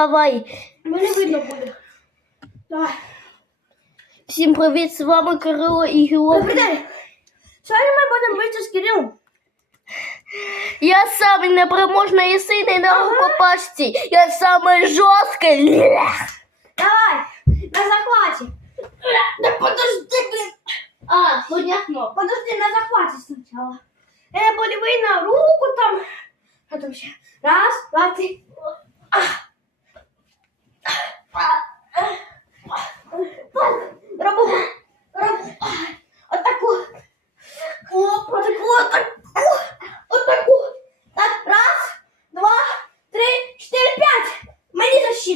Давай. не видно буде. Давай. Всім привіт, з вами Кирило і Георгій. Добрий день. Сьогодні ми будемо бити з Кирилом. Я самый непроможный и сильный на ага. рукопашці. Я самый жесткий. Давай, на захвате. Да подожди, блин. А, понятно. Подожди, на захвате сначала. Э, вы на руку там. Потом а еще. Раз, два, три.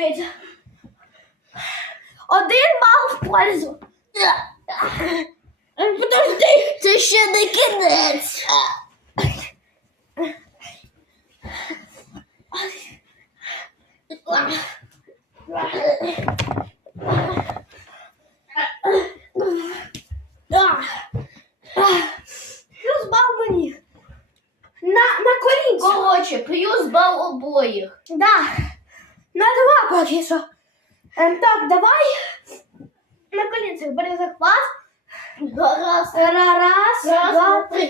peso. Odeio mal poison. Подожди, ты еще не конец. Плюс них. На, на колінці. Коротше, плюс бал обоїх. Да. На два поки що. Ем, так, давай на колінцях бери захват. Раз, раз, два, три.